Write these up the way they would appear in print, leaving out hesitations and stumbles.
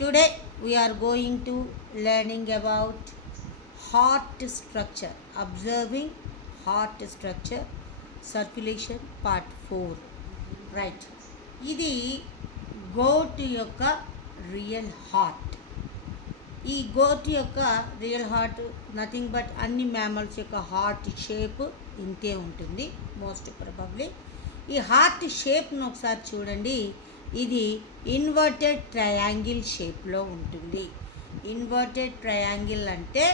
Today we are going to learning about heart structure, observing heart structure, circulation part 4. Right. ఇది goat యొక్క real heart. ఈ goat యొక్క real heart nothing but అన్ని mammals యొక్క heart shape ఇంతే ఉంటుంది most probably. ఈ heart షేప్ను ఒకసారి చూడండి. ఇది ఇన్వర్టెడ్ ట్రయాంగిల్ షేప్లో ఉంటుంది. ఇన్వర్టెడ్ ట్రయాంగిల్ అంటే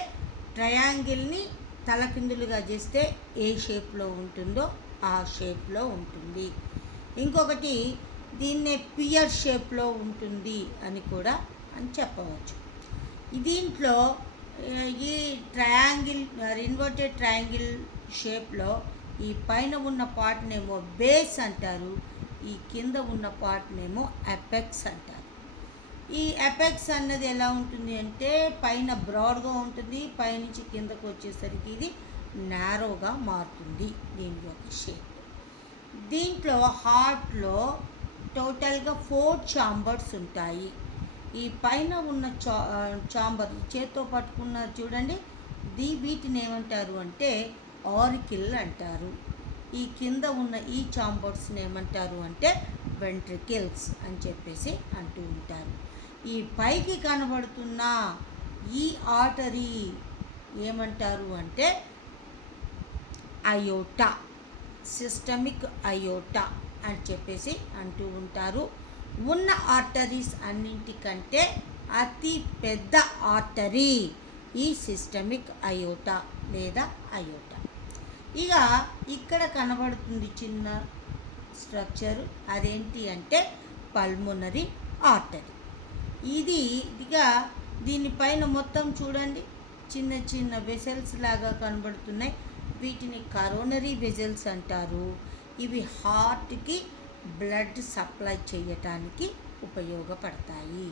ట్రయాంగిల్ని తలకిందులుగా చేస్తే ఏ షేప్లో ఉంటుందో ఆ షేప్లో ఉంటుంది. ఇంకొకటి దీన్నే పియర్ షేప్లో ఉంటుంది అని కూడా అని చెప్పవచ్చు. దీంట్లో ఈ ట్రయాంగిల్ ఇన్వర్టెడ్ ట్రయాంగిల్ షేప్లో ఈ పైన ఉన్న పార్ట్నేమో బేస్ అంటారు, ఈ కింద ఉన్న పార్ట్నేమో అపెక్స్ అంటారు. ఈ అపెక్స్ అన్నది ఎలా ఉంటుంది అంటే పైన బ్రాడ్గా ఉంటుంది, పైనుంచి కిందకు వచ్చేసరికి ఇది నారోగా మారుతుంది దీని యొక్క షేప్. దీంట్లో హార్ట్లో టోటల్గా 4 ఛాంబర్స్ ఉంటాయి. ఈ పైన ఉన్న ఛాంబర్ చేత్తో పట్టుకున్నారు చూడండి, వీటిని ఏమంటారు అంటే ఆరికిల్ అంటారు. ఈ కింద ఉన్న ఈ ఛాంబర్స్ని ఏమంటారు అంటే వెంట్రికిల్స్ అని చెప్పేసి అంటూ ఉంటారు. ఈ పైకి కనబడుతున్న ఈ ఆర్టరీ ఏమంటారు అంటే అయోటా, సిస్టమిక్ అయోటా అని చెప్పేసి అంటూ ఉంటారు. ఉన్న ఆర్టరీస్ అన్నింటికంటే అతి పెద్ద ఆర్టరీ ఈ సిస్టమిక్ అయోటా లేదా అయోటా. ఇక ఇక్కడ కనబడుతుంది చిన్న స్ట్రక్చర్, అదేంటి అంటే పల్మోనరీ ఆర్టరీ. ఇక దీనిపైన మొత్తం చూడండి చిన్న చిన్న వెసల్స్ లాగా కనబడుతున్నాయి. వీటిని కరోనరీ వెజల్స్ అంటారు. ఇవి హార్ట్కి బ్లడ్ సప్లై చేయటానికి ఉపయోగపడతాయి.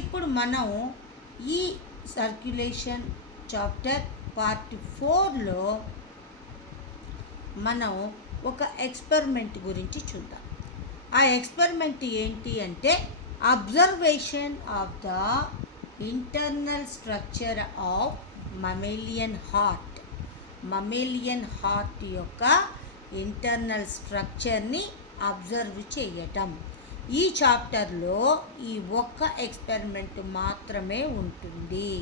ఇప్పుడు మనం ఈ సర్క్యులేషన్ చాప్టర్ పార్ట్ 4లో మనం ఒక ఎక్స్పెరిమెంట్ గురించి చూద్దాం. ఆ ఎక్స్పెరిమెంట్ ఏంటి అంటే observation of the internal structure of mammalian heart. Mammalian heart యొక్క ఇంటర్నల్ స్ట్రక్చర్ని అబ్జర్వ్ చేయటం. ఈ చాప్టర్లో ఈ ఒక్క ఎక్స్పెరిమెంట్ మాత్రమే ఉంటుంది.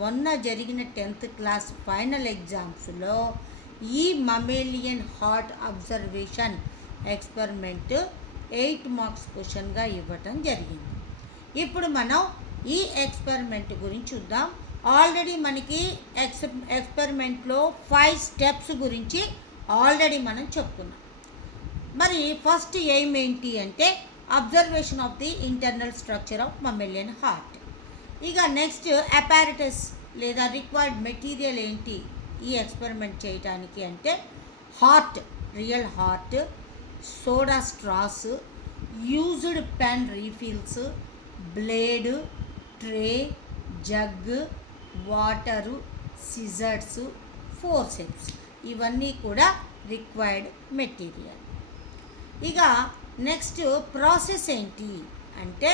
మొన్న జరిగిన 10th క్లాస్ ఫైనల్ ఎగ్జామ్స్లో ఈ mammalian heart observation experiment 8 marks క్వశ్చన్గా ఇవ్వటం జరిగింది. ఇప్పుడు మనం ఈ ఎక్స్పెరిమెంట్ గురించి చూద్దాం. ఆల్రెడీ మనకి ఎక్స్పెరిమెంట్లో 5 స్టెప్స్ గురించి ఆల్రెడీ మనం చెప్పుకున్నాం. మరి ఫస్ట్ ఎయిమ్ ఏంటి అంటే observation of the internal structure of mammalian heart. ఇక నెక్స్ట్ అపారటస్ లేదా రిక్వైర్డ్ మెటీరియల్ ఏంటి ఈ ఎక్స్పెరిమెంట్ చేయడానికి అంటే heart, real heart, soda straws, used pen refills, blade, tray, jug, water, scissors, forceps, ఇవన్నీ కూడా రిక్వైర్డ్ మెటీరియల్. ఇక నెక్స్ట్ ప్రాసెస్ ఏంటి అంటే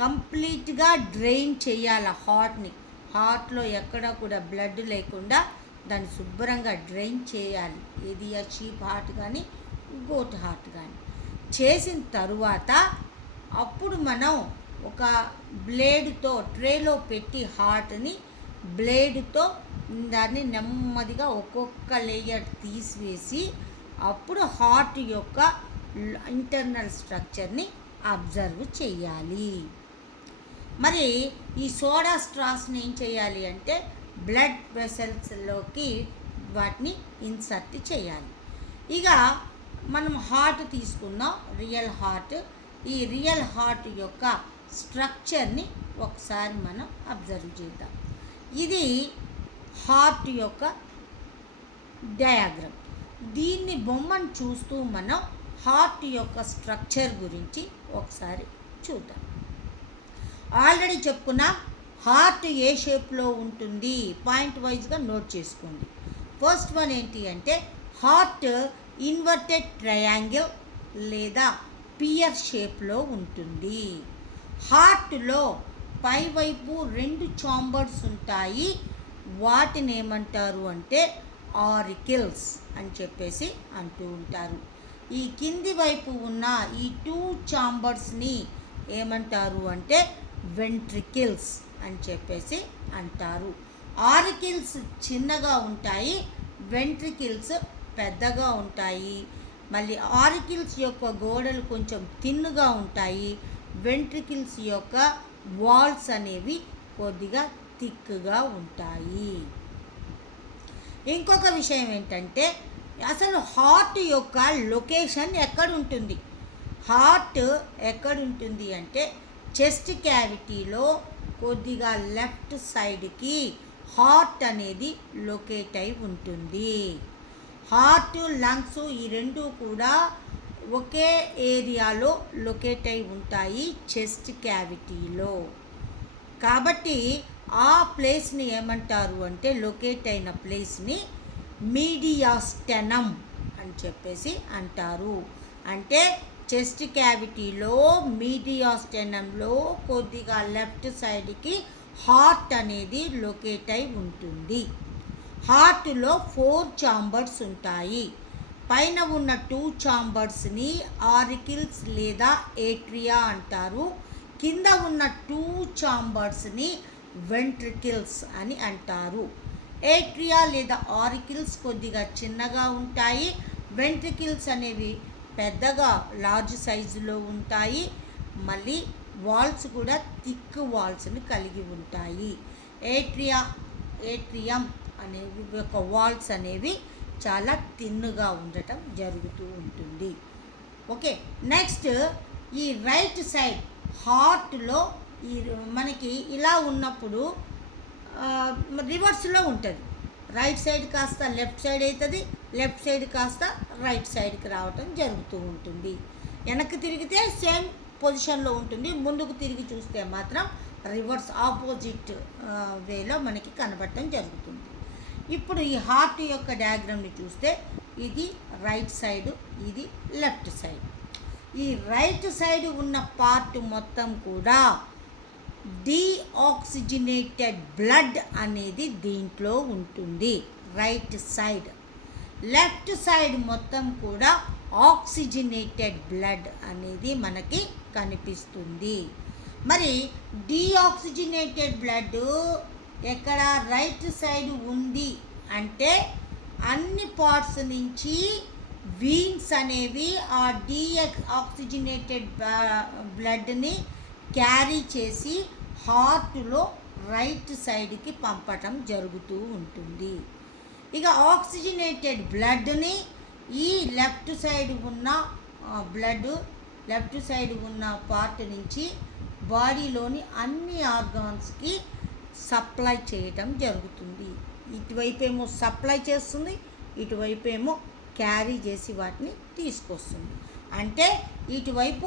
కంప్లీట్గా డ్రైన్ చేయాలి హార్ట్ని. హార్ట్లో ఎక్కడ కూడా బ్లడ్ లేకుండా దాన్ని శుభ్రంగా డ్రైన్ చేయాలి. ఏది ఆ షీప్ హార్ట్ కానీ గోట్ హార్ట్ కానీ. చేసిన తరువాత అప్పుడు మనం ఒక బ్లేడ్తో ట్రేలో పెట్టి హార్ట్ని బ్లేడ్తో దాన్ని నెమ్మదిగా ఒక్కొక్క లేయర్ తీసివేసి అప్పుడు హార్ట్ యొక్క ఇంటర్నల్ స్ట్రక్చర్ని అబ్జర్వ్ చేయాలి. మరి ఈ సోడా స్ట్రాస్ని ఏం చేయాలి అంటే బ్లడ్ వెసల్స్లోకి వాటిని ఇన్సర్ట్ చేయాలి. ఇక మనం హార్ట్ తీసుకుందాం, రియల్ హార్ట్. ఈ రియల్ హార్ట్ యొక్క స్ట్రక్చర్ని ఒకసారి మనం అబ్జర్వ్ చేద్దాం. ఇది హార్ట్ యొక్క డయాగ్రామ్. దీన్ని బొమ్మను చూస్తూ మనం హార్ట్ యొక్క స్ట్రక్చర్ గురించి ఒకసారి చూద్దాం. ఆల్రెడీ చెప్పుకున్నాం హార్ట్ ఏ షేప్లో ఉంటుంది, పాయింట్ వైజ్గా నోట్ చేసుకోండి. ఫస్ట్ వన్ ఏంటి అంటే హార్ట్ ఇన్వర్టెడ్ ట్రయాంగిల్ లేదా పియర్ షేప్లో ఉంటుంది. హార్ట్లో పైవైపు 2 చాంబర్స్ ఉంటాయి. వాటిని ఏమంటారు అంటే ఆరికిల్స్ అని చెప్పేసి అంటూ ఉంటారు. ఈ కింది వైపు ఉన్న ఈ 2 చాంబర్స్ని ఏమంటారు అంటే వెంట్రికిల్స్ అని చెప్పేసి అంటారు. ఆరికిల్స్ చిన్నగా ఉంటాయి, వెంట్రికిల్స్ పెద్దగా ఉంటాయి. మళ్ళీ ఆరికిల్స్ యొక్క గోడలు కొంచెం తిన్నుగా ఉంటాయి, వెంట్రికిల్స్ యొక్క వాల్స్ అనేవి కొద్దిగా థిక్గా ఉంటాయి. ఇంకొక విషయం ఏంటంటే అసలు హార్ట్ యొక్క లొకేషన్ ఎక్కడుంటుంది? హార్ట్ ఎక్కడుంటుంది అంటే చెస్ట్ క్యావిటీలో కొద్దిగా లెఫ్ట్ సైడ్కి హార్ట్ అనేది లొకేట్ అయి ఉంటుంది. హార్ట్, లంగ్స్ ఈ రెండు కూడా ఒకే ఏరియాలో లొకేట్ అయి ఉంటాయి చెస్ట్ క్యావిటీలో. కాబట్టి ఆ ప్లేస్ని ఏమంటారు అంటే లొకేట్ అయిన ప్లేస్ని మీడియాస్టెనమ్ అని చెప్పేసి అంటారు. అంటే చెస్ట్ క్యావిటీలో మీడియాస్టెనంలో కొద్దిగా లెఫ్ట్ సైడ్కి హార్ట్ అనేది లొకేట్ అయి ఉంటుంది. హార్ట్లో 4 చాంబర్స్ ఉంటాయి. పైన ఉన్న 2 చాంబర్స్ని ఆరికిల్స్ లేదా ఏట్రియా అంటారు. కింద ఉన్న 2 చాంబర్స్ని వెంట్రికిల్స్ అని అంటారు. ఏట్రియా లేదా ఆరికిల్స్ కొద్దిగా చిన్నగా ఉంటాయి, వెంట్రికిల్స్ అనేవి పెద్దగా లార్జ్ సైజులో ఉంటాయి. మళ్ళీ వాల్స్ కూడా థిక్ వాల్స్ని కలిగి ఉంటాయి. ఏట్రియం అనేవి యొక్క వాల్స్ అనేవి చాలా తిన్నుగా ఉండటం జరుగుతూ ఉంటుంది. ఓకే, నెక్స్ట్ ఈ రైట్ సైడ్ హార్ట్లో ఈ మనకి ఇలా ఉన్నప్పుడు రివర్స్లో ఉంటుంది. రైట్ సైడ్ కాస్త లెఫ్ట్ సైడ్ అవుతుంది, లెఫ్ట్ సైడ్ కాస్త రైట్ సైడ్కి రావటం జరుగుతూ ఉంటుంది. వెనక్కి తిరిగితే సేమ్ పొజిషన్లో ఉంటుంది, ముందుకు తిరిగి చూస్తే మాత్రం రివర్స్ ఆపోజిట్ వేలో మనకి కనబడటం జరుగుతుంది. ఇప్పుడు ఈ హార్ట్ యొక్క డయాగ్రామ్ని చూస్తే ఇది రైట్ సైడ్, ఇది లెఫ్ట్ సైడ్. ఈ రైట్ సైడ్ ఉన్న పార్ట్ మొత్తం కూడా డీఆక్సిజనేటెడ్ బ్లడ్ అనేది దీంట్లో ఉంటుంది రైట్ సైడ్. లెఫ్ట్ సైడ్ మొత్తం కూడా ఆక్సిజనేటెడ్ బ్లడ్ అనేది మనకి కనిపిస్తుంది. మరి డీఆక్సిజనేటెడ్ బ్లడ్ ఎక్కడ రైట్ సైడ్ ఉంది అంటే అన్ని పార్ట్స్ నుంచి వీన్స్ అనేవి ఆ డీఆక్సిజనేటెడ్ బ్లడ్ని క్యారీ చేసి హార్ట్లో రైట్ సైడ్కి పంపటం జరుగుతూ ఉంటుంది. ఇక ఆక్సిజనేటెడ్ బ్లడ్ని ఈ లెఫ్ట్ సైడ్ ఉన్న లెఫ్ట్ సైడ్ ఉన్న పార్ట్ నుంచి బాడీలోని అన్ని ఆర్గాన్స్కి సప్లై చేయటం జరుగుతుంది. ఇటువైపు ఏమో సప్లై చేస్తుంది, ఇటువైపు ఏమో క్యారీ చేసి వాటిని తీసుకొస్తుంది. అంటే ఇటువైపు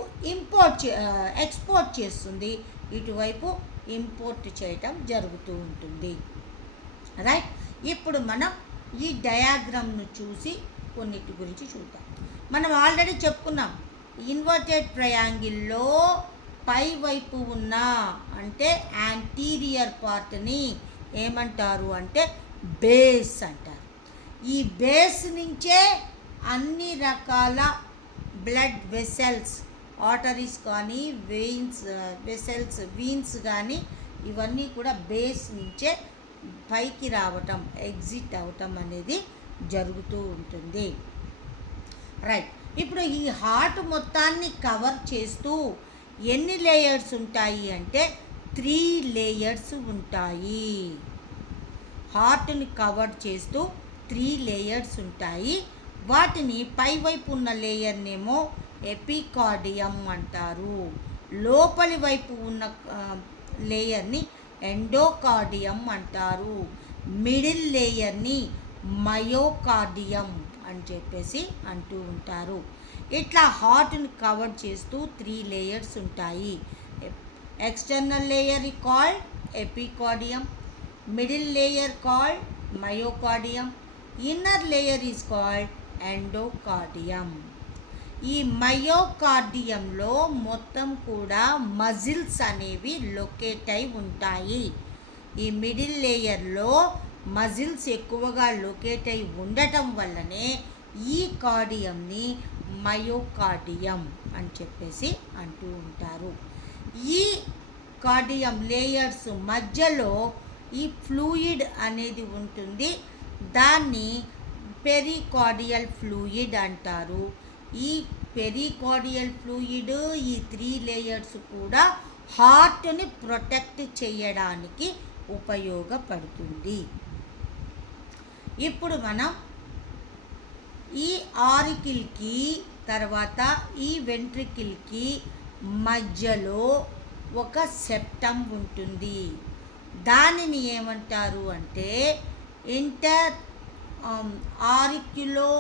ఎక్స్పోర్ట్ చేస్తుంది, ఇటువైపు ఇంపోర్ట్ చేయటం జరుగుతూ ఉంటుంది. రైట్, ఇప్పుడు మనం ఈ డయాగ్రామ్ను చూసి కొన్నిటి గురించి చూద్దాం. మనం ఆల్రెడీ చెప్పుకున్నాం, ఇన్వర్టెడ్ ట్రయాంగిల్లో పై వైపు ఉన్న అంటే యాంటీరియర్ పార్ట్ని ఏమంటారు అంటే బేస్ అంటారు. ఈ బేస్ నుంచే అన్ని రకాల బ్లడ్ వెసల్స్, ఆర్టరీస్ కానీ వీన్స్ కానీ ఇవన్నీ కూడా బేస్ నుంచే పైకి రావటం, ఎగ్జిట్ అవటం అనేది జరుగుతూ ఉంటుంది. రైట్, ఇప్పుడు ఈ హార్ట్ మొత్తాన్ని కవర్ చేస్తూ ఎన్ని లేయర్స్ ఉంటాయి అంటే 3 లేయర్స్ ఉంటాయి. హార్ట్ని కవర్ చేస్తూ 3 లేయర్స్ ఉంటాయి. వాటిని పైవైపు ఉన్న లేయర్నేమో ఎపికార్డియం అంటారు, లోపలి వైపు ఉన్న లేయర్ని ఎండోకార్డియం అంటారు, మిడిల్ లేయర్ని మయోకార్డియం అని చెప్పేసి అంటూ ఉంటారు. ఇట్లా హార్ట్ని కవర్ చేస్తూ 3 లేయర్స్ ఉంటాయి. ఎక్స్టర్నల్ లేయర్ ఈ called epicardium, middle layer called myocardium, inner layer is called endocardium. ఈ మయోకార్డియంలో మొత్తం కూడా మజిల్స్ అనేవి లొకేట్ అయి ఉంటాయి. ఈ మిడిల్ లేయర్లో మజిల్స్ ఎక్కువగా లొకేట్ అయి ఉండటం వల్లనే ఈ కార్డియంని మయోకార్డియం అని చెప్పేసి అంటూ ఉంటారు. ఈ కార్డియం లేయర్స్ మధ్యలో ఈ ఫ్లూయిడ్ అనేది ఉంటుంది. దాన్ని పెరికార్డియల్ ఫ్లూయిడ్ అంటారు. ఈ పెరికార్డియల్ ఫ్లూయిడ్, ఈ 3 లేయర్స్ కూడా హార్ట్ని ప్రొటెక్ట్ చేయడానికి ఉపయోగపడుతుంది. ఇప్పుడు మనం ఈ ఆరికిల్కి తర్వాత ఈ వెంట్రికిల్కి మధ్యలో ఒక సెప్టమ్ ఉంటుంది. దానిని ఏమంటారు అంటే ఇంటర్ ఆరిక్యులో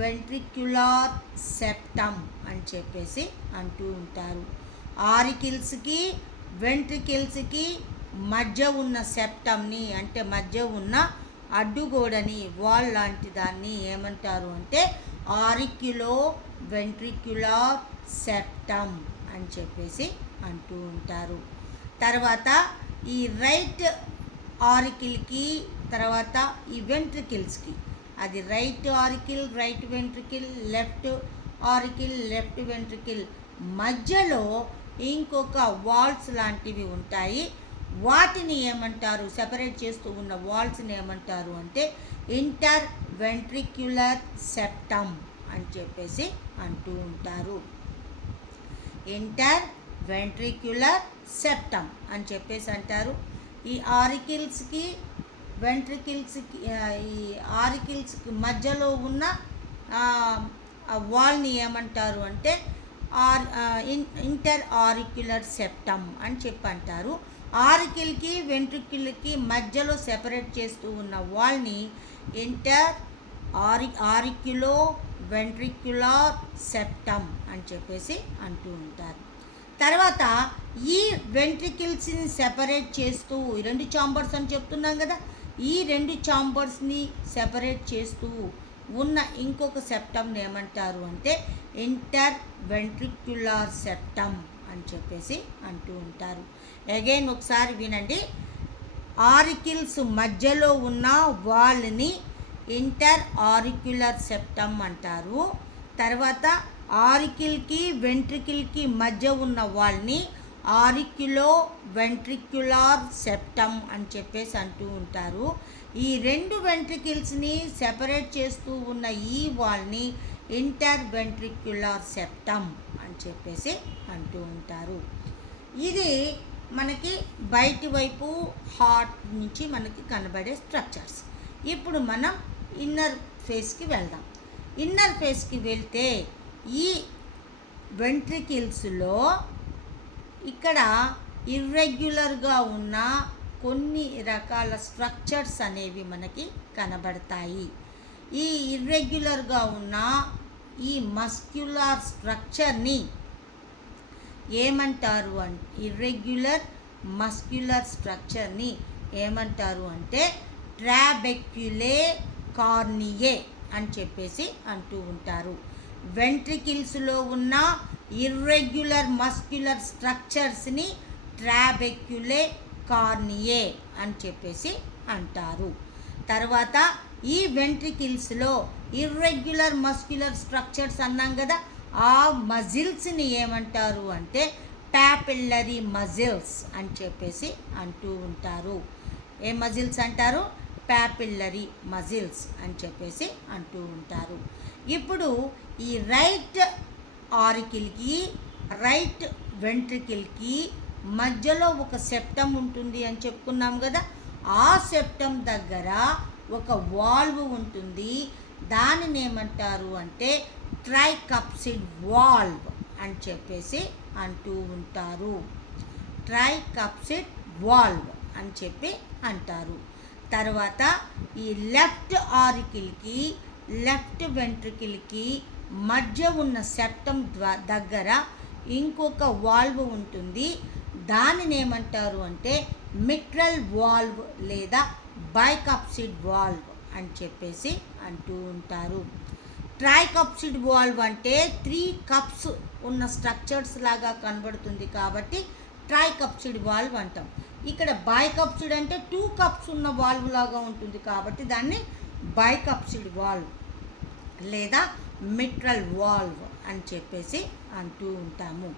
వెంట్రిక్యులార్ సెప్టమ్ అని చెప్పేసి అంటూ ఉంటారు. ఆరికిల్స్కి వెంట్రికిల్స్కి మధ్య ఉన్న సెప్టమ్ని, అంటే మధ్య ఉన్న అడ్డుగోడని, వాల్ లాంటి దాన్ని ఏమంటారు అంటే ఆరిక్యులో వెంట్రిక్యులార్ సెప్టమ్ అని చెప్పేసి అంటూ ఉంటారు. తర్వాత ఈ రైట్ ఆరికిల్కి తర్వాత ఈ వెంట్రికిల్స్కి, అది right auricle right ventricle, left auricle left ventricle మధ్యలో ఇంకొక వాల్స్ లాంటివి ఉంటాయి. వాటిని ఏమంటారు, సెపరేట్ చేస్తూ ఉన్న వాల్స్ని ఏమంటారు అంటే ఇంటర్ వెంట్రిక్యులర్ సెప్టమ్ అని చెప్పేసి అంటూ ఉంటారు. ఇంటర్ వెంట్రిక్యులర్ సెప్టమ్ అని చెప్పేసి అంటారు. ఈ ఆరికిల్స్కి వెంట్రికిల్స్కి, ఈ ఆరికిల్స్కి మధ్యలో ఉన్న వాల్ని ఏమంటారు అంటే ఇంటర్ ఆరిక్యులర్ సెప్టమ్ అని చెప్పి అంటారు. ఆరికిల్కి వెంట్రికిల్కి మధ్యలో సెపరేట్ చేస్తూ ఉన్న వాల్ని ఇంటర్ ఆరిక్యులో వెంట్రిక్యులార్ సెప్టమ్ అని చెప్పేసి అంటూ ఉంటారు. తర్వాత ఈ వెంట్రికిల్స్ని సెపరేట్ చేస్తూ, ఈ 2 చాంబర్స్ అని చెప్తున్నాం కదా, ఈ 2 చాంబర్స్ని సెపరేట్ చేస్తూ ఉన్న ఇంకొక సెప్టమ్ని ఏమంటారు అంటే ఇంటర్ వెంట్రిక్యులార్ సెప్టమ్ అని చెప్పేసి అంటూ ఉంటారు. అగైన్ ఒకసారి వినండి. ఆరికిల్స్ మధ్యలో ఉన్న వాల్ని ఇంటర్ ఆరిక్యులర్ సెప్టమ్ అంటారు. తర్వాత ఆరికిల్కి వెంట్రికిల్కి మధ్య ఉన్న వాల్ని ఆరిక్యులో వెంట్రిక్యులార్ సెప్టమ్ అని చెప్పేసి అంటూ ఉంటారు. ఈ 2 వెంట్రికిల్స్ని సెపరేట్ చేస్తూ ఉన్న ఈ వాల్ని ఇంటర్ వెంట్రిక్యులార్ సెప్టమ్ అని చెప్పేసి అంటూ ఉంటారు. ఇది మనకి బయటి వైపు హార్ట్ నుంచి మనకి కనబడే స్ట్రక్చర్స్. ఇప్పుడు మనం ఇన్నర్ ఫేస్కి వెళ్దాం. ఇన్నర్ ఫేస్కి వెళ్తే ఈ వెంట్రికిల్స్లో ఇక్కడ ఇర్రెగ్యులర్గా ఉన్న కొన్ని రకాల స్ట్రక్చర్స్ అనేవి మనకి కనబడతాయి. ఈ ఇర్రెగ్యులర్గా ఉన్న ఈ మస్క్యులర్ స్ట్రక్చర్ని ఏమంటారు అంటే ఇర్రెగ్యులర్ మస్క్యులర్ స్ట్రక్చర్ని ఏమంటారు అంటే ట్రాబెక్యులే కార్నియే అని చెప్పేసి అంటూ ఉంటారు. వెంట్రికిల్స్లో ఉన్న ఇర్రెగ్యులర్ మస్క్యులర్ స్ట్రక్చర్స్ని ట్రాబెక్యులే కార్నియే అని చెప్పేసి అంటారు. తర్వాత ఈ వెంట్రికిల్స్లో ఇర్రెగ్యులర్ మస్క్యులర్ స్ట్రక్చర్స్ అన్నాం కదా, ఆ మజిల్స్ని ఏమంటారు అంటే పాపిల్లరీ మజిల్స్ అని చెప్పేసి అంటూ ఉంటారు. ఏ మజిల్స్ అంటారు? పాపిల్లరీ మజిల్స్ అని చెప్పేసి అంటూ ఉంటారు. ఇప్పుడు ఈ రైట్ ఆరికిల్కి రైట్ వెంట్రికిల్కి మధ్యలో ఒక సెప్టమ్ ఉంటుంది అని చెప్పుకున్నాం కదా, ఆ సెప్టమ్ దగ్గర ఒక వాల్వ్ ఉంటుంది. దానిని ఏమంటారు అంటే ట్రైకప్సిడ్ వాల్వ్ అని చెప్పేసి అంటూ ఉంటారు. ట్రైకప్సిడ్ వాల్వ్ అని చెప్పి అంటారు. తర్వాత ఈ లెఫ్ట్ ఆరికిల్కి లెఫ్ట్ వెంట్రికిల్కి మధ్య ఉన్న సెప్టమ్ దగ్గర ఇంకొక వాల్వ్ ఉంటుంది. దానిని ఏమంటారు అంటే మిట్రల్ వాల్వ్ లేదా బైకప్సిడ్ వాల్వ్ అని చెప్పేసి అంటూ ఉంటారు. ట్రైకప్సిడ్ వాల్వ్ అంటే 3 కప్స్ ఉన్న స్ట్రక్చర్స్ లాగా కనబడుతుంది కాబట్టి ట్రైకప్సిడ్ వాల్వ్ అంటాం. ఇక్కడ బైకప్సిడ్ అంటే 2 కప్స్ ఉన్న వాల్వ్ లాగా ఉంటుంది కాబట్టి దాన్ని బైకప్సిడ్ వాల్వ్ లేదా మిట్రల్ వాల్వ్ అని చెప్పేసి అంటూ ఉంటాము.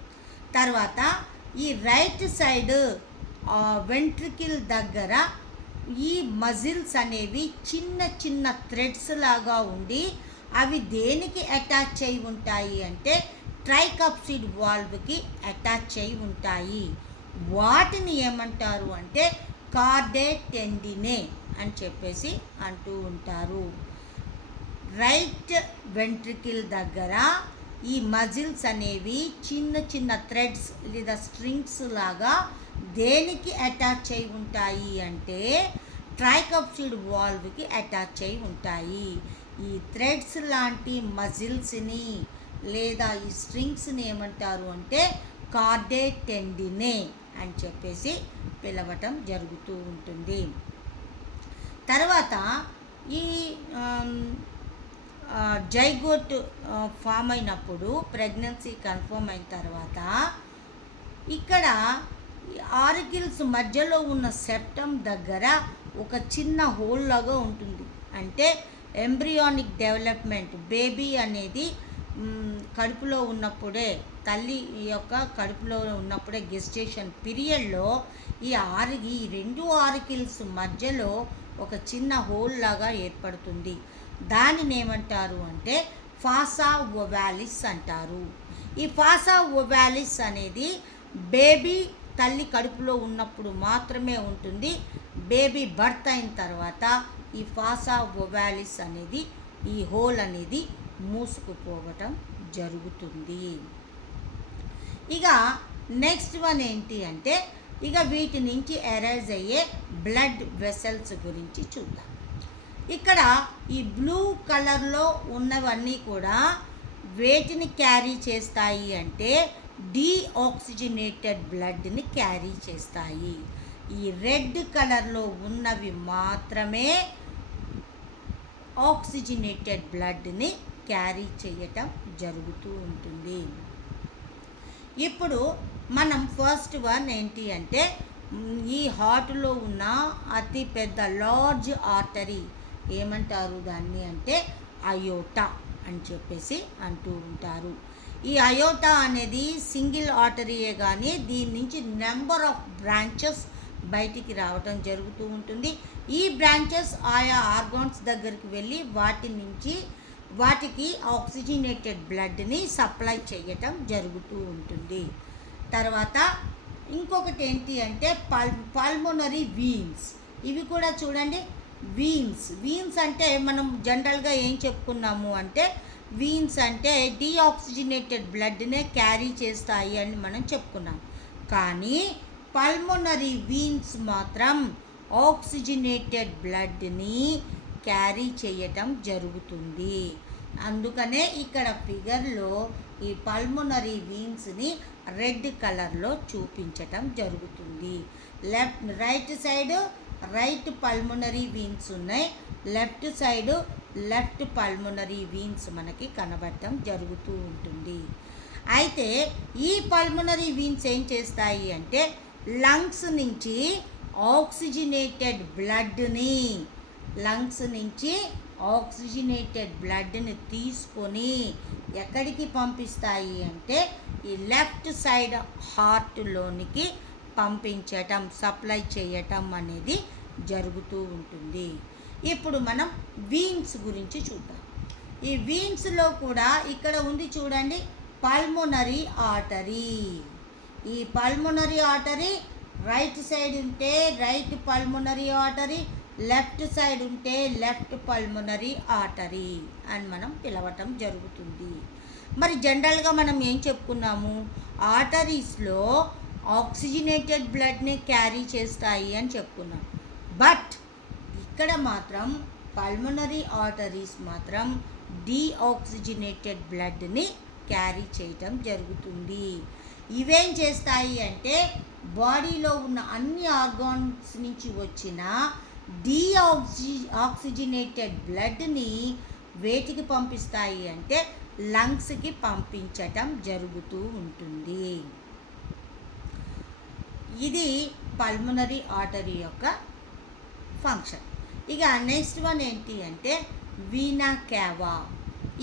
తర్వాత ఈ రైట్ సైడ్ వెంట్రికిల్ దగ్గర ఈ మజిల్స్ అనేవి చిన్న చిన్న థ్రెడ్స్ లాగా ఉండి అవి దేనికి అటాచ్ అయి ఉంటాయి అంటే ట్రైకప్సిడ్ వాల్వ్కి అటాచ్ అయి ఉంటాయి. వాటిని ఏమంటారు అంటే కార్డేట్ టెండినే అని చెప్పేసి అంటూ ఉంటారు. రైట్ వెంట్రికిల్ దగ్గర ఈ మజిల్స్ అనేవి చిన్న చిన్న థ్రెడ్స్ లేదా స్ట్రింగ్స్ లాగా దేనికి అటాచ్ అయి ఉంటాయి అంటే ట్రైకప్సిడ్ వాల్వ్కి అటాచ్ అయి ఉంటాయి. ఈ థ్రెడ్స్ లాంటి మజిల్స్ని లేదా ఈ స్ట్రింగ్స్ని ఏమంటారు అంటే కార్డేట్ టెండినే అని చెప్పేసి పిలవటం జరుగుతూ ఉంటుంది. తర్వాత ఈ జైగోట్ ఫామ్ అయినప్పుడు ప్రెగ్నెన్సీ కన్ఫర్మ్ అయిన తర్వాత ఇక్కడ ఆరికిల్స్ మధ్యలో ఉన్న సెప్టమ్ దగ్గర ఒక చిన్న హోల్ లాగా ఉంటుంది. అంటే ఎంబ్రియానిక్ డెవలప్మెంట్ బేబీ అనేది కడుపులో ఉన్నప్పుడే తల్లి యొక్క కడుపులో ఉన్నప్పుడే గెస్టేషన్ పీరియడ్లో ఈ 2 ఆరికిల్స్ మధ్యలో ఒక చిన్న హోల్ లాగా ఏర్పడుతుంది. దానిని ఏమంటారు అంటే ఫాసా ఓవాలిస్ అంటారు. ఈ ఫాసా ఓవాలిస్ అనేది బేబీ తల్లి కడుపులో ఉన్నప్పుడు మాత్రమే ఉంటుంది. బేబీ బర్త్ అయిన తర్వాత ఈ ఫాసా ఓవాలిస్ అనేది ఈ హోల్ అనేది మూసుకుపోవటం జరుగుతుంది. ఇక నెక్స్ట్ వన్ ఏంటి అంటే ఇక వీటి నుంచి అరైజ్ అయ్యే బ్లడ్ వెసల్స్ గురించి చూద్దాం. ఇక్కడ ఈ బ్లూ కలర్లో ఉన్నవన్నీ కూడా వేటిని క్యారీ చేస్తాయి అంటే డీఆక్సిజనేటెడ్ బ్లడ్ని క్యారీ చేస్తాయి. ఈ రెడ్ కలర్లో ఉన్నవి మాత్రమే ఆక్సిజనేటెడ్ బ్లడ్ని క్యారీ చేయటం జరుగుతూ ఉంటుంది. ఇప్పుడు మనం ఫస్ట్ వన్ ఏంటి అంటే ఈ హార్ట్లో ఉన్న అతి పెద్ద లార్జ్ ఆర్టరీ ఏమంటారు దాన్ని అంటే అయోటా అని చెప్పేసి అంటూ ఉంటారు. ఈ అయోటా అనేది సింగిల్ ఆర్టరీయే కానీ దీని నుంచి నెంబర్ ఆఫ్ బ్రాంచెస్ బయటికి రావటం జరుగుతూ ఉంటుంది. ఈ బ్రాంచెస్ ఆయా ఆర్గాన్స్ దగ్గరికి వెళ్ళి వాటికి ఆక్సిజనేటెడ్ బ్లడ్ని సప్లై చేయటం జరుగుతూ ఉంటుంది. తర్వాత ఇంకొకటి ఏంటి అంటే పల్మోనరీ వీన్స్. ఇవి కూడా చూడండి వీన్స్ అంటే మనం జనరల్గా ఏం చెప్పుకున్నాము అంటే వీన్స్ అంటే డీఆక్సిజనేటెడ్ బ్లడ్నే క్యారీ చేస్తాయి అని మనం చెప్పుకున్నాం. కానీ పల్మోనరీ వీన్స్ మాత్రం ఆక్సిజనేటెడ్ బ్లడ్ని క్యారీ చేయటం జరుగుతుంది. అందుకనే ఇక్కడ ఫిగర్లో ఈ పల్మోనరీ వీన్స్ని రెడ్ కలర్లో చూపించటం జరుగుతుంది. Right side right pulmonary veins ఉన్నాయి, left side left pulmonary veins మనకి కనబడటం జరుగుతూ ఉంటుంది. అయితే ఈ పల్మోనరీ వీన్స్ ఏం చేస్తాయి అంటే లంగ్స్ నుంచి ఆక్సిజనేటెడ్ బ్లడ్ని తీసుకొని ఎక్కడికి పంపిస్తాయి అంటే ఈ లెఫ్ట్ సైడ్ హార్ట్లోనికి పంపించటం సప్లై చేయటం అనేది జరుగుతూ ఉంటుంది. ఇప్పుడు మనం వీన్స్ గురించి చూద్దాం. ఈ వీన్స్లో కూడా ఇక్కడ ఉంది చూడండి పల్మోనరీ ఆర్టరీ. ఈ పల్మోనరీ ఆర్టరీ రైట్ సైడ్ ఉంటే right pulmonary artery, left side ఉంటే లెఫ్ట్ పల్మోనరీ ఆర్టరీ అని మనం పిలవటం జరుగుతుంది. మరి జనరల్గా మనం ఏం చెప్పుకున్నాము, ఆర్టరీస్లో ఆక్సిజనేటెడ్ బ్లడ్ని క్యారీ చేస్తాయి అని చెప్పుకున్నాం. బట్ ఇక్కడ మాత్రం పల్మోనరీ ఆర్టరీస్ మాత్రం డీఆక్సిజనేటెడ్ బ్లడ్ని క్యారీ చేయటం జరుగుతుంది. ఇవేం చేస్తాయి అంటే బాడీలో ఉన్న అన్ని ఆర్గాన్స్ నుంచి వచ్చిన ఆక్సిజనేటెడ్ బ్లడ్ని వేటికి పంపిస్తాయి అంటే లంగ్స్కి పంపించటం జరుగుతూ ఉంటుంది. ఇది పల్మనరీ ఆర్టరీ యొక్క ఫంక్షన్. ఇక నెక్స్ట్ వన్ ఏంటి అంటే వీనా క్యావా.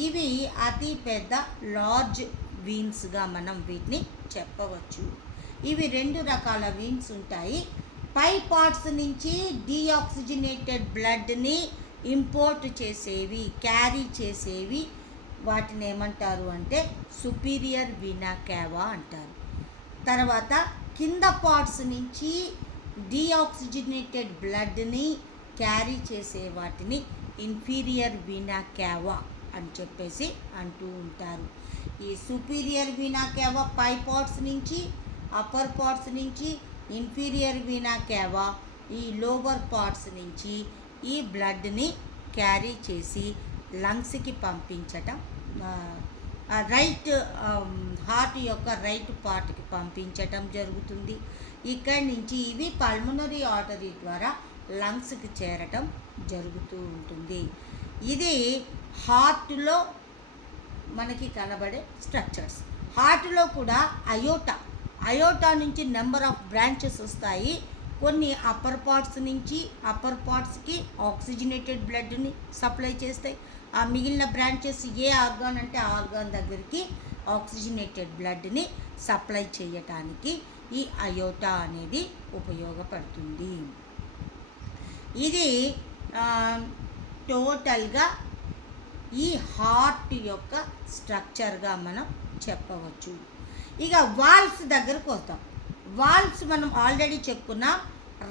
ఇవి అతి పెద్ద లార్జ్ వీన్స్గా మనం వీటిని చెప్పవచ్చు. ఇవి 2 రకాల వీన్స్ ఉంటాయి. పై పార్ట్స్ నుంచి డీఆక్సిజనేటెడ్ బ్లడ్ని ఇంపోర్ట్ చేసేవి, క్యారీ చేసేవి, వాటిని ఏమంటారు అంటే సుపీరియర్ వీనా క్యావా అంటారు. తర్వాత కింద పార్ట్స్ నుంచి డీఆక్సిజనేటెడ్ బ్లడ్ని క్యారీ చేసే వాటిని ఇన్ఫీరియర్ వీనా క్యావా అని చెప్పేసి అంటూ ఉంటారు. ఈ సుపీరియర్ వీనా క్యావా పై పార్ట్స్ నుంచి, అప్పర్ పార్ట్స్ నుంచి ఇన్ఫీరియర్ వీనా క్యావా ఈ లోవర్ పార్ట్స్ నుంచి ఈ బ్లడ్ని క్యారీ చేసి లంగ్స్కి పంపించటం, రైట్ హార్ట్ యొక్క రైట్ పార్ట్కి పంపించటం జరుగుతుంది. ఇక్కడి నుంచి ఇవి పల్మనరీ ఆర్టరీ ద్వారా లంగ్స్కి చేరటం జరుగుతూ ఉంటుంది. ఇది హార్ట్లో మనకి కనబడే స్ట్రక్చర్స్. హార్ట్లో కూడా అయోటా నుంచి నెంబర్ ఆఫ్ బ్రాంచెస్ వస్తాయి. కొన్ని అప్పర్ పార్ట్స్ నుంచి అప్పర్ పార్ట్స్కి ఆక్సిజనేటెడ్ బ్లడ్ని సప్లై చేస్తాయి. ఆ మిగిలిన బ్రాంచెస్ ఏ ఆర్గాన్ అంటే ఆ ఆర్గాన్ దగ్గరికి ఆక్సిజనేటెడ్ బ్లడ్ని సప్లై చేయటానికి ఈ అయోటా అనేది ఉపయోగపడుతుంది. ఇది టోటల్గా ఈ హార్ట్ యొక్క స్ట్రక్చర్గా మనం చెప్పవచ్చు. ఇక వాల్వ్స్ దగ్గరకు వస్తాం. వాల్వ్స్ మనం ఆల్రెడీ చెప్పుకున్నాం.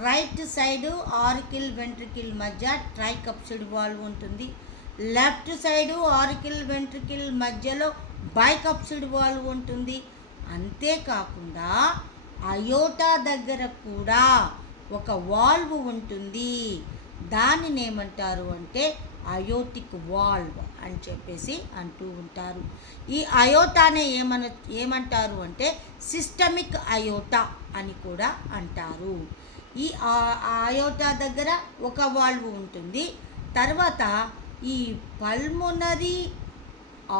రైట్ సైడు ఆరికిల్ వెంట్రికిల్ మధ్య ట్రైకప్సిడ్ వాల్వ్ ఉంటుంది. లెఫ్ట్ సైడు ఆరికిల్ వెంట్రికిల్ మధ్యలో బైకప్సిడ్ వాల్వ్ ఉంటుంది. అంతేకాకుండా అయోటా దగ్గర కూడా ఒక వాల్వ్ ఉంటుంది. దానిని ఏమంటారు అంటే అయోటిక్ వాల్వ్ అని చెప్పేసి అంటూ ఉంటారు. ఈ అయోటానే ఏమంటారు అంటే సిస్టమిక్ అయోటా అని కూడా అంటారు. ఈ అయోటా దగ్గర ఒక వాల్వ్ ఉంటుంది. తర్వాత ఈ పల్మోనరీ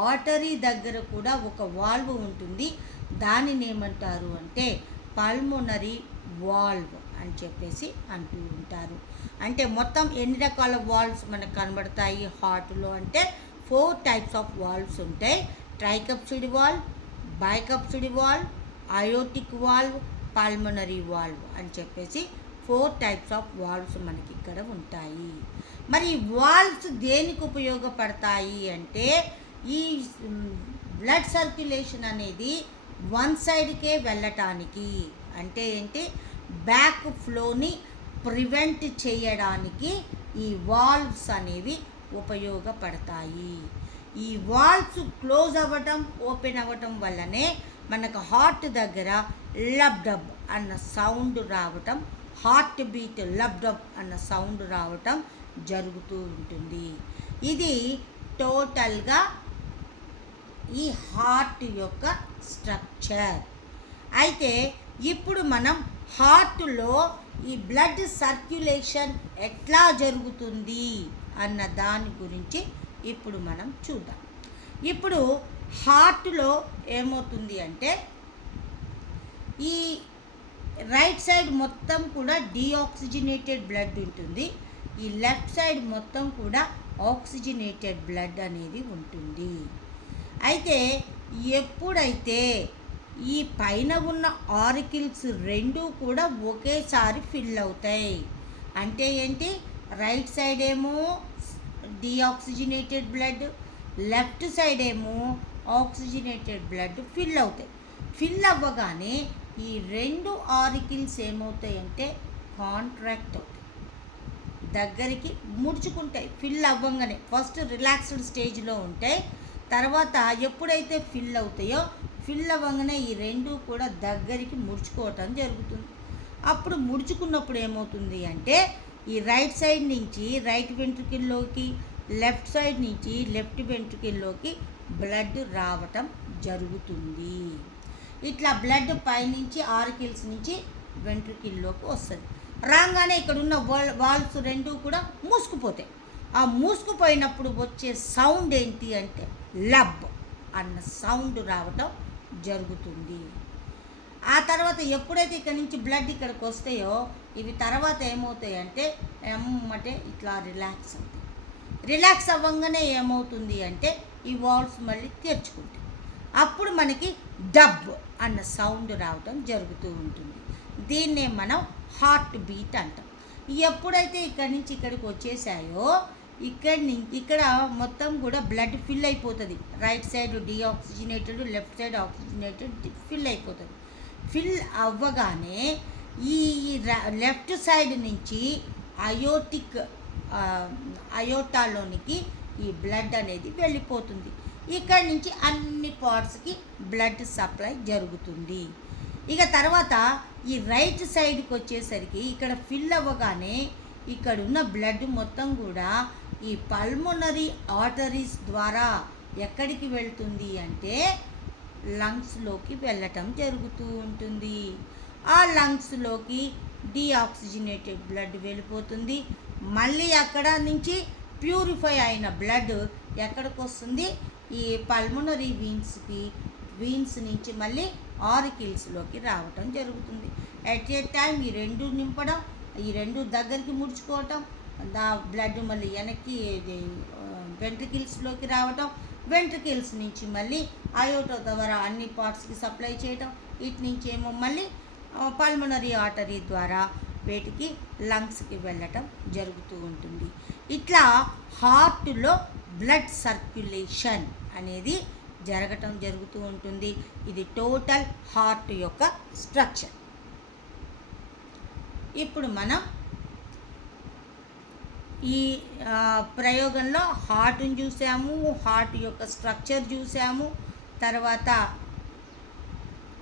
ఆర్టరీ దగ్గర కూడా ఒక వాల్వ్ ఉంటుంది. దానిని ఏమంటారు అంటే పల్మోనరీ వాల్వ్ అని చెప్పేసి అంటూ ఉంటారు. అంటే మొత్తం ఎన్ని రకాల వాల్వ్స్ మనకు కనబడతాయి హార్ట్లో అంటే 4 టైప్స్ ఆఫ్ వాల్వ్స్ ఉంటాయి. Tricuspid valve, bicuspid valve, aortic valve, pulmonary valve అని చెప్పేసి 4 టైప్స్ ఆఫ్ వాల్వ్స్ మనకి ఇక్కడ ఉంటాయి. మరి వాల్వ్స్ దేనికి ఉపయోగపడతాయి అంటే ఈ బ్లడ్ సర్క్యులేషన్ అనేది వన్ సైడ్కే వెళ్ళటానికి, అంటే ఏంటి బ్యాక్ ఫ్లోని ప్రివెంట్ చేయడానికి ఈ వాల్వ్స్ అనేవి ఉపయోగపడతాయి. ఈ వాల్వ్స్ క్లోజ్ అవ్వటం, ఓపెన్ అవ్వటం వల్లనే మనకు హార్ట్ దగ్గర లబ్డబ్ అన్న సౌండ్ రావటం, హార్ట్ బీట్ లబ్డబ్ అన్న సౌండ్ రావటం జరుగుతూ ఉంటుంది. ఇది టోటల్గా ఈ హార్ట్ యొక్క స్ట్రక్చర్. అయితే ఇప్పుడు మనం హార్ట్లో ఈ బ్లడ్ సర్క్యులేషన్ ఎట్లా జరుగుతుంది అన్న దాని గురించి ఇప్పుడు మనం చూద్దాం. ఇప్పుడు హార్ట్లో ఏమవుతుంది అంటే ఈ రైట్ సైడ్ మొత్తం కూడా డీఆక్సిజనేటెడ్ బ్లడ్ ఉంటుంది. ఈ లెఫ్ట్ సైడ్ మొత్తం కూడా ఆక్సిజనేటెడ్ బ్లడ్ అనేది ఉంటుంది. అయితే ఎప్పుడైతే ఈ పైన ఉన్న ఆరికిల్స్ 2 కూడా ఒకేసారి ఫిల్ అవుతాయి అంటే ఏంటి, రైట్ సైడ్ ఏమో డీఆక్సిజనేటెడ్ బ్లడ్, లెఫ్ట్ సైడ్ ఏమో ఆక్సిజనేటెడ్ బ్లడ్ ఫిల్ అవుతాయి. ఫిల్ అవ్వగానే ఈ 2 ఆరికిల్స్ ఏమవుతాయంటే కాంట్రాక్ట్ అవుతాయి, దగ్గరికి ముడుచుకుంటాయి. ఫిల్ అవ్వగానే ఫస్ట్ రిలాక్స్డ్ స్టేజ్లో ఉంటాయి. తర్వాత ఎప్పుడైతే ఫిల్ అవుతాయో ఫిల్ అవ్వగానే ఈ 2 కూడా దగ్గరికి ముడుచుకోవటం జరుగుతుంది. అప్పుడు ముడుచుకున్నప్పుడు ఏమవుతుంది అంటే ఈ రైట్ సైడ్ నుంచి రైట్ వెంట్రుకిల్లోకి, లెఫ్ట్ సైడ్ నుంచి లెఫ్ట్ వెంట్రుకిల్లోకి బ్లడ్ రావటం జరుగుతుంది. ఇట్లా బ్లడ్ పైనుంచి ఆరికిల్స్ నుంచి వెంట్రుకిల్లోకి వస్తుంది. రాగానే ఇక్కడ ఉన్న వాల్వ్స్ 2 కూడా మూసుకుపోతాయి. ఆ మూసుకుపోయినప్పుడు వచ్చే సౌండ్ ఏంటి అంటే లబ్ అన్న సౌండ్ రావటం జరుగుతుంది. ఆ తర్వాత ఎప్పుడైతే ఇక్కడ నుంచి బ్లడ్ ఇక్కడికి వస్తాయో ఇవి తర్వాత ఏమవుతాయి అంటే ఎమ్మటే ఇట్లా రిలాక్స్ అవుతాయి. రిలాక్స్ అవ్వగానే ఏమవుతుంది అంటే ఈ వాల్వ్స్ మళ్ళీ తెరుచుకుంటాయి. అప్పుడు మనకి డబ్ అన్న సౌండ్ రావటం జరుగుతూ ఉంటుంది. దీన్నే మనం హార్ట్ బీట్ అంటాం. ఎప్పుడైతే ఇక్కడి నుంచి ఇక్కడికి వచ్చేసాయో ఇక్కడ మొత్తం కూడా బ్లడ్ ఫిల్ అయిపోతుంది. Right side deoxygenated, left side oxygenated fill అయిపోతుంది. ఫిల్ అవ్వగానే ఈ లెఫ్ట్ సైడ్ నుంచి అయోటాలోనికి ఈ బ్లడ్ అనేది వెళ్ళిపోతుంది. ఇక్కడి నుంచి అన్ని పార్ట్స్కి బ్లడ్ సప్లై జరుగుతుంది. ఇక తర్వాత ఈ రైట్ సైడ్కి వచ్చేసరికి ఇక్కడ ఫిల్ అవ్వగానే ఇక్కడ ఉన్న బ్లడ్ మొత్తం కూడా ఈ పల్మోనరీ ఆర్టరీస్ ద్వారా ఎక్కడికి వెళ్తుంది అంటే లంగ్స్లోకి వెళ్ళటం జరుగుతూ ఉంటుంది. ఆ లంగ్స్లోకి డీఆక్సిజనేటెడ్ బ్లడ్ వెళ్ళిపోతుంది. మళ్ళీ అక్కడ నుంచి ప్యూరిఫై అయిన బ్లడ్ ఎక్కడికి వస్తుంది, ఈ పల్మోనరీ వీన్స్ నుంచి మళ్ళీ ఆరికిల్స్లోకి రావటం జరుగుతుంది. ఎట్ ఏ టైం ఈ రెండు నింపడం, ఈ రెండు దగ్గరికి ముడుచుకోవటం, దా బ్లడ్ మళ్ళీ వెనక్కి వెంట్రికిల్స్లోకి రావటం, వెంట్రికిల్స్ నుంచి మళ్ళీ అయోటా ద్వారా అన్ని పార్ట్స్కి సప్లై చేయటం, ఇటు నుంచి ఏమో మళ్ళీ పల్మోనరీ ఆర్టరీ ద్వారా వీటికి లంగ్స్కి వెళ్ళటం జరుగుతూ ఉంటుంది. ఇట్లా హార్ట్లో బ్లడ్ సర్క్యులేషన్ అనేది జరగటం జరుగుతూ ఉంటుంది. ఇది టోటల్ హార్ట్ యొక్క స్ట్రక్చర్. ఇప్పుడు మనం ఈ ప్రయోగంలో హార్ట్ని చూసాము, హార్ట్ యొక్క స్ట్రక్చర్ చూసాము, తర్వాత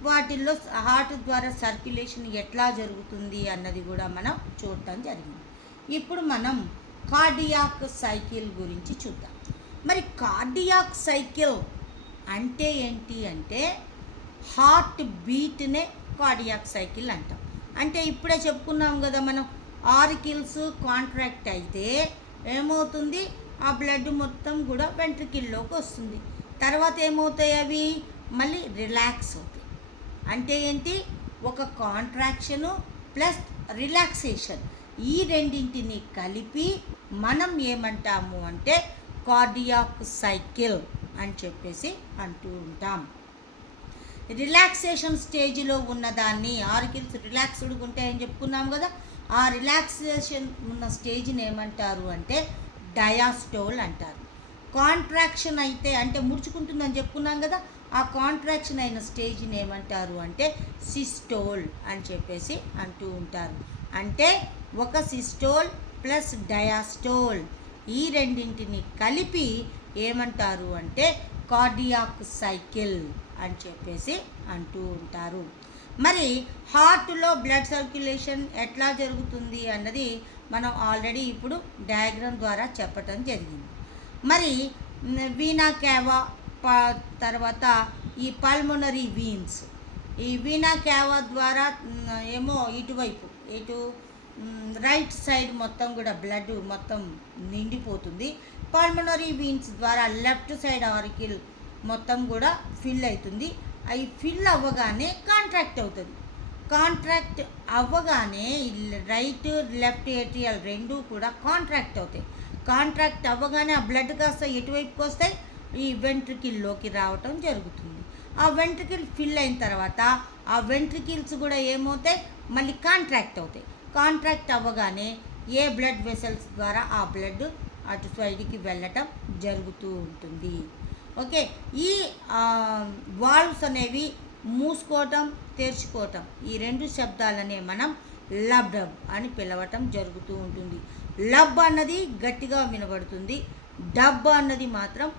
వాటిల్లో హార్ట్ ద్వారా సర్క్యులేషన్ ఎట్లా జరుగుతుంది అన్నది కూడా మనం చూడటం జరిగింది. ఇప్పుడు మనం కార్డియాక్ సైకిల్ గురించి చూద్దాం. మరి కార్డియాక్ సైకిల్ అంటే ఏంటి అంటే హార్ట్ బీట్నే కార్డియాక్ సైకిల్ అంటాం. అంటే ఇప్పుడే చెప్పుకున్నాం కదా మనం, ఆరికిల్స్ కాంట్రాక్ట్ అయితే ఏమవుతుంది, ఆ బ్లడ్ మొత్తం కూడా వెంట్రికిల్లోకి వస్తుంది. తర్వాత ఏమవుతాయి, అవి మళ్ళీ రిలాక్స్ అవుతాయి. అంటే ఏంటి, ఒక కాంట్రాక్షను ప్లస్ రిలాక్సేషన్, ఈ రెండింటిని కలిపి మనం ఏమంటాము అంటే కార్డియాక్ సైకిల్ అని చెప్పేసి అంటూ ఉంటాం. రిలాక్సేషన్ స్టేజ్లో ఉన్నదాన్ని, ఆరికిల్స్ రిలాక్స్డ్గా ఉంటాయని చెప్పుకున్నాం కదా, ఆ రిలాక్సేషన్ ఉన్న స్టేజ్ని ఏమంటారు అంటే డయాస్టోల్ అంటారు. కాంట్రాక్షన్ అయితే అంటే ముడుచుకుంటుందని చెప్పుకున్నాం కదా, ఆ కాంట్రాక్షన్ అయిన స్టేజ్ని ఏమంటారు అంటే సిస్టోల్ అని చెప్పేసి అంటూ ఉంటారు. అంటే ఒక సిస్టోల్ ప్లస్ డయాస్టోల్, ఈ రెండింటిని కలిపి ఏమంటారు అంటే కార్డియాక్ సైకిల్ అని చెప్పేసి అంటూ ఉంటారు. మరి హార్ట్లో బ్లడ్ సర్క్యులేషన్ ఎట్లా జరుగుతుంది అన్నది మనం ఆల్రెడీ ఇప్పుడు డయాగ్రామ్ ద్వారా చెప్పటం జరిగింది. మరి వీనా క్యావా తర్వాత ఈ పల్మోనరీ వీన్స్, ఈ వీనా క్యావా ద్వారా ఏమో ఇటువైపు రైట్ సైడ్ మొత్తం కూడా బ్లడ్ మొత్తం నిండిపోతుంది. పల్మోనరీ వీన్స్ ద్వారా లెఫ్ట్ సైడ్ ఆరికిల్ మొత్తం కూడా ఫిల్ అవుతుంది. అవి ఫిల్ అవ్వగానే కాంట్రాక్ట్ అవుతుంది. కాంట్రాక్ట్ అవ్వగానే రైట్ లెఫ్ట్ ఏట్రియల్ రెండూ కూడా కాంట్రాక్ట్ అవుతాయి. కాంట్రాక్ట్ అవ్వగానే ఆ బ్లడ్ కాస్త ఎటువైపుకి వస్తాయి, ఈ వెంట్రికిల్లోకి రావటం జరుగుతుంది. ఆ వెంట్రికిల్ ఫిల్ అయిన తర్వాత ఆ వెంట్రికిల్స్ కూడా ఏమవుతాయి, మళ్ళీ కాంట్రాక్ట్ అవుతాయి. కాంట్రాక్ట్ అవ్వగానే ఏ బ్లడ్ వెసల్స్ ద్వారా ఆ బ్లడ్ అటు సైడ్కి వెళ్ళటం జరుగుతూ ఉంటుంది. ఓకే, ఈ వాల్వ్స్ అనేవి మూసుకోవటం తెరుచుకోవటం, ఈ రెండు శబ్దాలనే మనం లబ్ డబ్ అని పిలవటం జరుగుతూ ఉంటుంది. లబ్ అన్నది గట్టిగా వినబడుతుంది, డబ్ అన్నది మాత్రం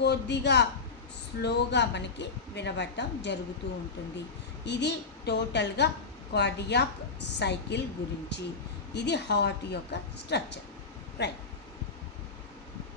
కొద్దిగా స్లోగా మనకి వినబడటం జరుగుతూ ఉంటుంది. ఇది టోటల్గా కార్డియాక్ సైకిల్ గురించి. ఇది హార్ట్ యొక్క స్ట్రక్చర్. రైట్.